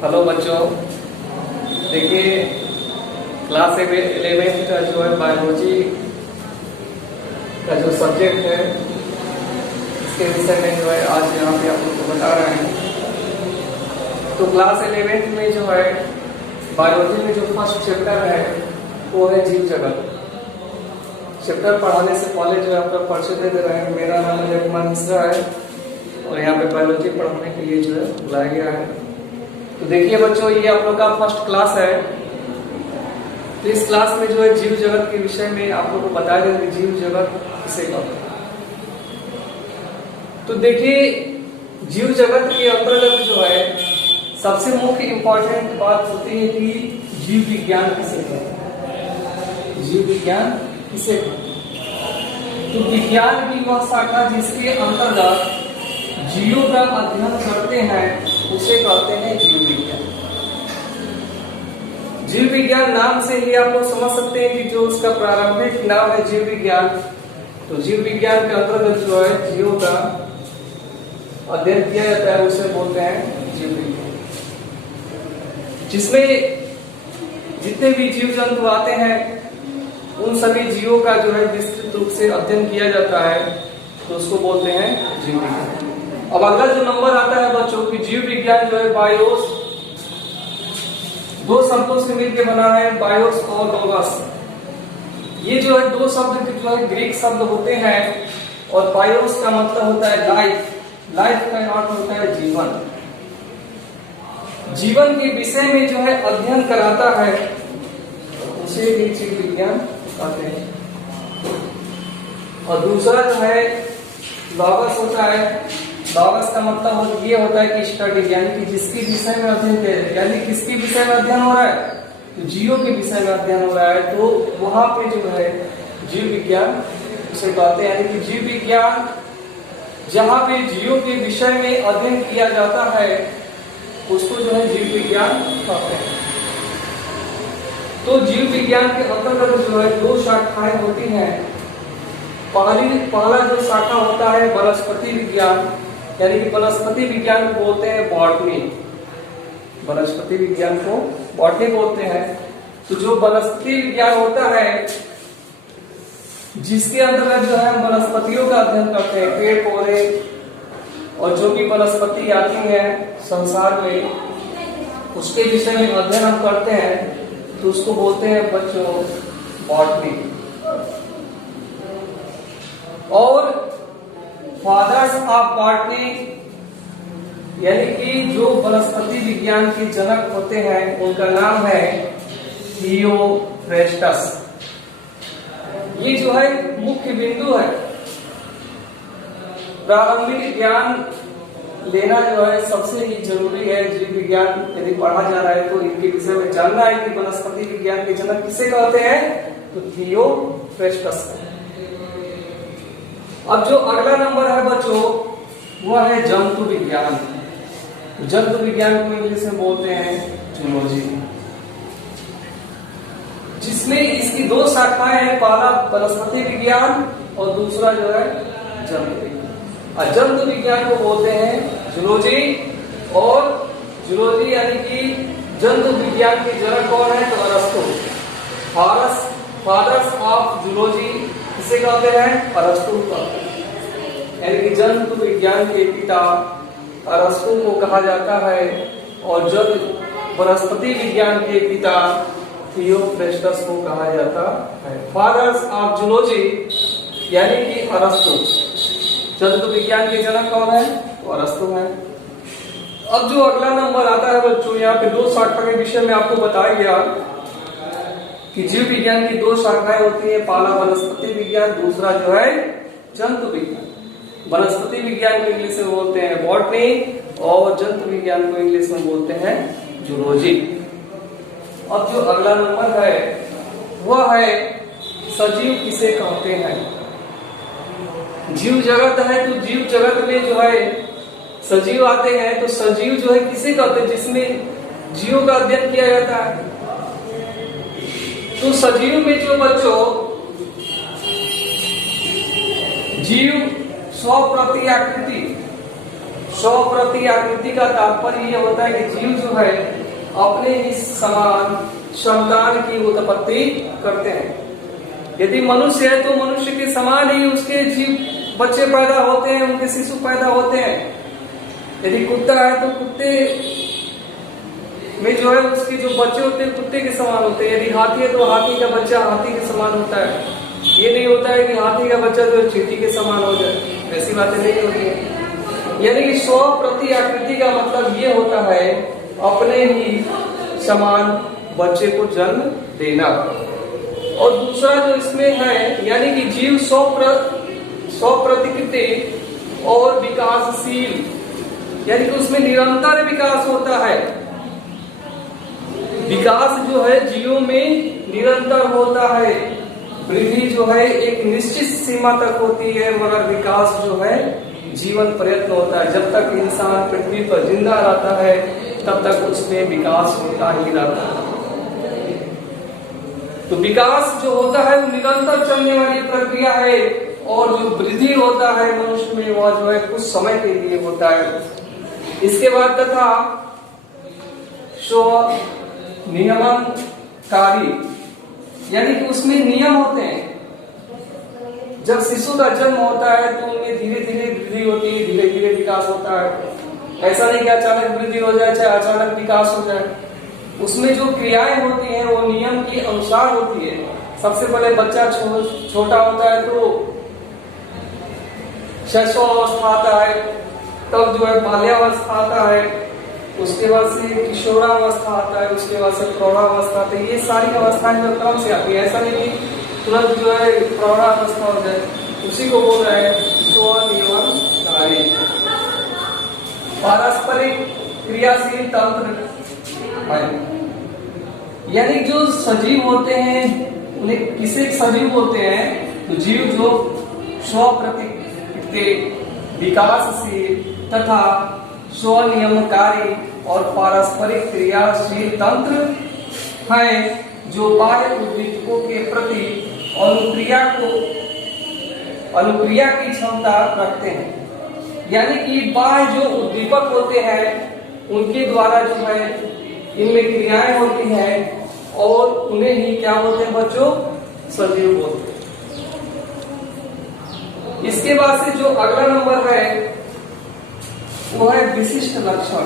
Hello बच्चों, देखिए class 11th का जो है बायोलॉजी का जो सब्जेक्ट है इसके विषय में जो है आज यहाँ पे आप लोग को बता रहे हैं। तो क्लास 11th में जो है बायोलॉजी में जो फर्स्ट चैप्टर है वो है जीव जगत। चैप्टर पढ़ाने से पहले जो है आपका परिचय दे रहे हैं। मेरा नाम अजय कुमार मिश्रा है और यहाँ पे बायोलॉजी पढ़ाने के लिए जो है बुलाया गया है। तो देखिए बच्चों, ये आप लोग का फर्स्ट क्लास है। तो इस क्लास में जो है जीव जगत के विषय में आप लोग को बताया जाएगा कि जीव जगत किसे कहते हैं। तो देखिए, जीव जगत के अंतर्गत जो है सबसे मुख्य इंपॉर्टेंट बात होती है कि जीव विज्ञान किसे कहते हैं। जीव विज्ञान किसे कहते हैं? तो विज्ञान की वह शाखा जिसके अंतर्गत जीवों का अध्ययन करते हैं उसे कहते हैं जीव विज्ञान। जीव विज्ञान नाम से ही आप लोग समझ सकते हैं कि जो उसका प्रारंभिक नाम है जीव विज्ञान। तो जीव विज्ञान के अंतर्गत जो है जीवों का अध्ययन किया जाता है उसे बोलते हैं जीव विज्ञान। जिसमें जितने भी जीव जंतु आते हैं उन सभी जीवों का जो है विस्तृत रूप से अध्ययन किया जाता है, तो उसको बोलते हैं जीव विज्ञान। अब अगला जो नंबर आता है बच्चों की जीव विज्ञान जो है बायोस, दो शब्दों से मिलकर बना है, बायोस और लोगस। ये जो है दो शब्द जो है ग्रीक शब्द होते हैं और बायोस का मतलब होता है लाइफ। लाइफ का अर्थ होता है जीवन। जीवन के विषय में जो है अध्ययन कराता है उसे भी जीव विज्ञान कहते हैं। और दूसरा जो है लॉगस होता है। लॉगस का मतलब ये होता है कि स्टडी, यानी कि जिसके विषय में अध्ययन किया जाए, यानी किसके विषय में अध्ययन हो रहा है, तो जीवों के विषय में अध्ययन हो रहा है, तो वहां पे जो है जीव विज्ञान उसे कहते हैं। यानी कि जीव विज्ञान जहां पे जीवों के विषय में अध्ययन किया जाता है उसको जो है जीव विज्ञान कहते हैं। तो जीव विज्ञान के अंतर्गत जो है दो शाखाएं होती हैं। पहला जो शाखा होता है वनस्पति विज्ञान, यानी कि वनस्पति विज्ञान को बोलते हैं बॉटनी। वनस्पति विज्ञान को बॉटनी बोलते हैं। तो जो वनस्पति विज्ञान होता है जिसके अंतर्गत जो है वनस्पतियों का अध्ययन करते हैं, पेड़ पौधे और जो भी वनस्पति आती है संसार में उसके विषय में अध्ययन हम करते हैं, तो उसको बोलते हैं बच्चों बॉटनी। और फादर्स ऑफ बॉटनी, यानी कि जो वनस्पति विज्ञान के जनक होते हैं उनका नाम है थियोफ्रेस्टस। ये जो है मुख्य बिंदु है। प्रारंभिक ज्ञान लेना जो है सबसे ही जरूरी है। जीव विज्ञान यदि पढ़ा जा रहा है तो इनके विषय में जानना है कि वनस्पति विज्ञान के जनक किसे कहते हैं, तो थियोफ्रेस्टस। अब जो अगला नंबर है बच्चों वह है जंतु विज्ञान। जंतु विज्ञान को इंग्लिश में बोलते हैं जूलॉजी, जिसमें इसकी दो शाखाएं हैं। पहला वनस्पति विज्ञान और दूसरा जो है जंतु विज्ञान। और जंतु विज्ञान को बोलते हैं जूलॉजी। और जूलॉजी यानी कि जंतु विज्ञान के जनक कौन है, तो अरस्तु। फादर्स ऑफ जूलॉजी किसे कहते हैं, अरस्तु कहते हैं। यानी कि जंतु विज्ञान के पिता अरस्तु को कहा जाता है और जब वनस्पति विज्ञान के पिता थियोफ्रेस्टस को कहा जाता है। फादर्स ऑफ जूलॉजी यानी कि अरस्तु। जंतु विज्ञान के जनक कौन है, तो अरस्तु है। अब जो अगला नंबर आता है बच्चों, यहाँ पे दो शाखा के विषय में आपको बताया गया कि जीव विज्ञान की दो शाखाएं होती है। पहला वनस्पति विज्ञान, दूसरा जो है जंतु विज्ञान। वनस्पति विज्ञान को इंग्लिश में बोलते हैं बॉटनी और जंतु विज्ञान को इंग्लिश में बोलते हैं जूलॉजी। अब जो अगला नंबर है वह है सजीव किसे कहते हैं। जीव जगत है, तो जीव जगत में जो है सजीव आते हैं, तो सजीव जो है किसे कहते हैं, जिसमें जीवों का अध्ययन किया जाता है। तो सजीव में जो बच्चों जीव 100 प्रति आकृति स्वप्रति आकृति का तात्पर्य यह होता है कि जीव जो है अपने ही समान संतान की उत्पत्ति करते हैं। यदि मनुष्य है तो मनुष्य के समान ही उसके जीव बच्चे पैदा होते हैं, उनके शिशु पैदा होते हैं। यदि कुत्ता है तो कुत्ते में जो है उसके जो बच्चे होते हैं कुत्ते के समान होते हैं। यदि हाथी है तो हाथी का बच्चा हाथी के समान होता है। ये नहीं होता है कि हाथी का बच्चा जो चींटी के समान हो जाए, ऐसी बातें नहीं होती है। यानी कि स्वप्रति आकृति का मतलब ये होता है अपने ही समान बच्चे को जन्म देना। और दूसरा जो इसमें है यानी कि जीव स्वप्रतिकृति और विकासशील, यानी कि उसमें निरंतर विकास होता है। विकास जो है जीवों में निरंतर होता है। वृद्धि जो है एक निश्चित सीमा तक होती है, मगर विकास जो है जीवन प्रयत्न होता है। जब तक इंसान पृथ्वी पर जिंदा रहता है तब तक उसमें विकास होता ही रहता है। तो विकास जो होता है वो निरंतर चलने वाली प्रक्रिया है, और जो वृद्धि होता है मनुष्य में वह जो है कुछ समय के लिए होता है। इसके बाद तथा स्व नियमनकारी, यानी कि उसमें नियम होते हैं। जब शिशु का जन्म होता है तो उनमें धीरे धीरे वृद्धि होती है, धीरे धीरे विकास होता है। ऐसा नहीं कि अचानक वृद्धि हो जाए चाहे अचानक विकास हो जाए। उसमें जो क्रियाएं होती हैं वो नियम के अनुसार होती है। सबसे पहले बच्चा छोटा होता है तो शैशवावस्था आता है, तब जो है बाल्यावस्था आता है, उसके बाद से किशोरावस्था आता है, उसके बाद से प्रौढ़ावस्था आता है। ये सारी अवस्थाएं जो क्रम से आती है, ऐसा नहीं कि तुरंत जो है प्रौढ़ावस्था हो जाए। उसी को बोल रहे हैं स्वनियमनकारी। पारस्परिक क्रियाशील तंत्र है, यानी जो सजीव होते हैं उन्हें किसे सजीव बोलते हैं? तो जीव जो स्वप्रतिकृति, विकासशील तथा स्वनियमनकारी और पारस्परिक क्रियाशील तंत्र है, जो बाह्य उद्दीपकों के प्रति अनुक्रिया की क्षमता रखते हैं। यानी कि बाह्य जो उद्दीपक होते हैं उनके द्वारा जो है इनमें क्रियाएं होती हैं, और उन्हें ही क्या बोलते हैं बच्चों? सजीव बोलते हैं। इसके बाद से जो अगला नंबर है वो है विशिष्ट लक्षण।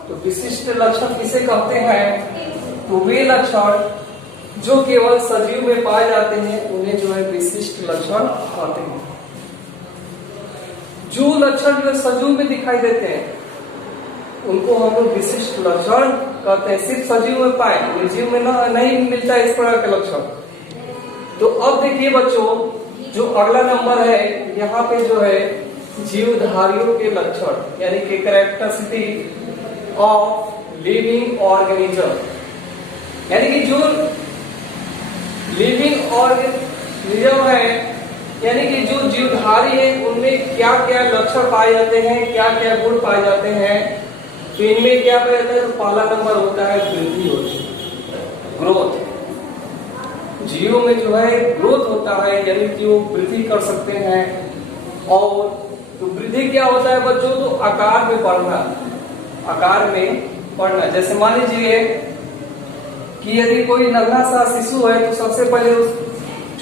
तो विशिष्ट लक्षण किसे कहते हैं? तो वे लक्षण जो केवल सजीव में पाए जाते हैं उन्हें जो है विशिष्ट लक्षण कहते हैं। जो लक्षण जो सजीव में दिखाई देते हैं उनको हम लोग विशिष्ट लक्षण कहते हैं। सिर्फ सजीव में पाए, निर्जीव में नहीं मिलता इस प्रकार के लक्षण। तो अब देखिए बच्चों, जो अगला नंबर है यहाँ पे जो है जीवधारियों के लक्षण, यानी कि कैरेक्टरिस्टिक ऑफ लिविंग ऑर्गेनिज्म। यानी कि जो लिविंग ऑर्गेनिज्म है, यानी कि जो जीवधारी है उनमें क्या क्या लक्षण पाए जाते हैं, क्या क्या गुण पाए जाते हैं। तो इनमें क्या पाया जाता है? तो पहला नंबर होता है वृद्धि होती है, ग्रोथ। जीवों में जो है ग्रोथ होता है, यानी कि वो वृद्धि कर सकते हैं। और तो वृद्धि क्या होता है बच्चों? तो आकार में बढ़ना, आकार में बढ़ना। जैसे मान लीजिए कि यदि कोई नन्हा सा शिशु है तो सबसे पहले उस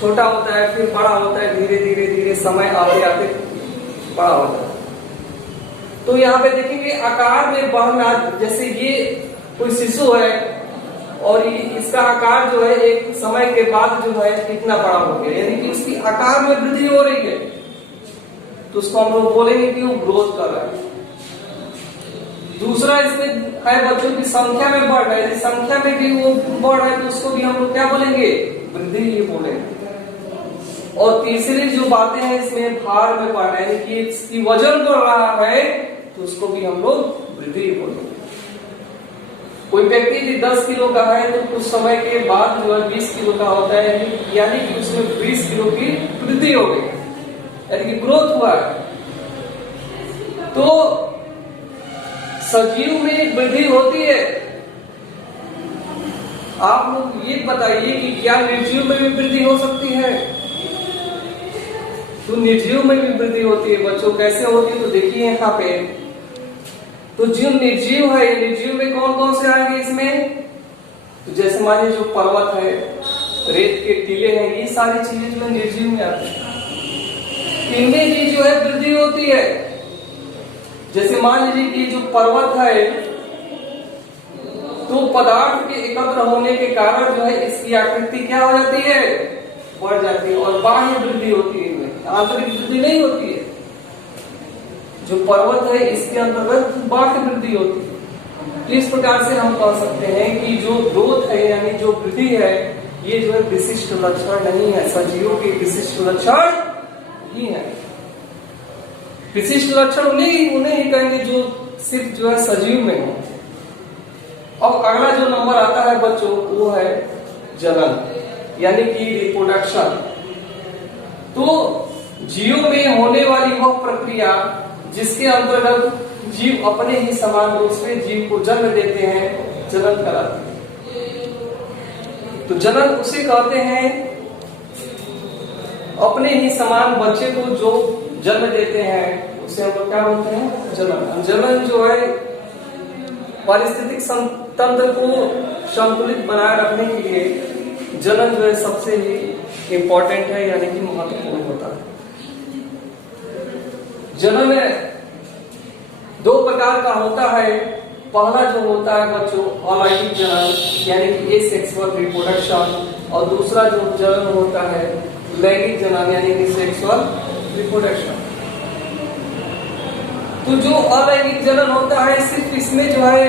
छोटा होता है, फिर बड़ा होता है, धीरे धीरे धीरे समय आते आते बड़ा होता है। तो यहाँ पे देखेंगे आकार में बढ़ना। जैसे ये कोई शिशु है और इसका आकार जो है एक समय के बाद जो है कितना बड़ा हो गया, यानी कि उसकी आकार में वृद्धि हो रही है, तो उसको हम लोग बोलेंगे कि वो ग्रोथ कर रहा है। दूसरा इसमें है बच्चों की संख्या में बढ़ रहा है, यदि संख्या में भी वो बढ़ रहा है तो उसको भी हम लोग क्या बोलेंगे? वृद्धि ही बोलेंगे। और तीसरी जो बातें हैं इसमें भार में बढ़ रहा है, यानी कि इसकी वजन बढ़ रहा है तो उसको भी हम लोग वृद्धि ही बोलेंगे। कोई व्यक्ति यदि 10 किलो का है तो कुछ समय के बाद जो है 20 किलो का होता है, यानी कि उसमें 20 किलो की वृद्धि हो गई, यानी कि ग्रोथ हुआ है। तो सजीव में वृद्धि होती है। आप लोग ये बताइए कि क्या निर्जीव में भी वृद्धि हो सकती है? तो निर्जीव में भी वृद्धि होती है बच्चों। कैसे होती है तो देखिए यहाँ पे, तो जो निर्जीव है, निर्जीव में कौन कौन से आएंगे इसमें, तो जैसे मान लीजिए जो पर्वत है, रेत के टीले हैं, ये सारी चीजें जो निर्जीव में आती है, इनमें भी जो है वृद्धि होती है। जैसे मान लीजिए कि जो पर्वत है, तो पदार्थ के एकत्र होने के कारण जो है इसकी आकृति क्या हो जाती है, बढ़ जाती है, और बाह्य वृद्धि होती है, इनमें आंतरिक वृद्धि नहीं होती है। जो पर्वत है इसके अंतर्गत बाह्य वृद्धि होती है। तो इस प्रकार से हम कह सकते हैं कि जो ग्रोथ है यानी जो वृद्धि है, ये जो है विशिष्ट लक्षण नहीं है, सजीवों के विशिष्ट लक्षण नहीं है। विशिष्ट लक्षण उन्हें ही कहेंगे जो सिर्फ जो है सजीव में हो। और अगला जो नंबर आता है बच्चों, वो है जनन यानी कि रिप्रोडक्शन। तो जीव में होने वाली वह प्रक्रिया जिसके अंतर्गत जीव अपने ही समान दूसरे जीव को जन्म देते हैं, जनन कराते हैं। तो जनन उसे कहते हैं, अपने ही समान बच्चे को जो जन्म देते हैं उसे हम लोग क्या बोलते हैं, जनन। जनन जो है पारिस्थितिक तंत्र को संतुलित बनाए रखने के लिए जनन जो है सबसे ही इंपॉर्टेंट है, यानी कि महत्वपूर्ण होता है। जनन दो प्रकार का होता है। पहला जो होता है बच्चों अलैंगिक जनन यानी कि एसेक्सुअल रिप्रोडक्शन, और दूसरा जो जनन होता है लैंगिक जनन यानी कि सेक्सुअल रिप्रोडक्शन। तो जो अलैंगिक जनन होता है सिर्फ इसमें जो है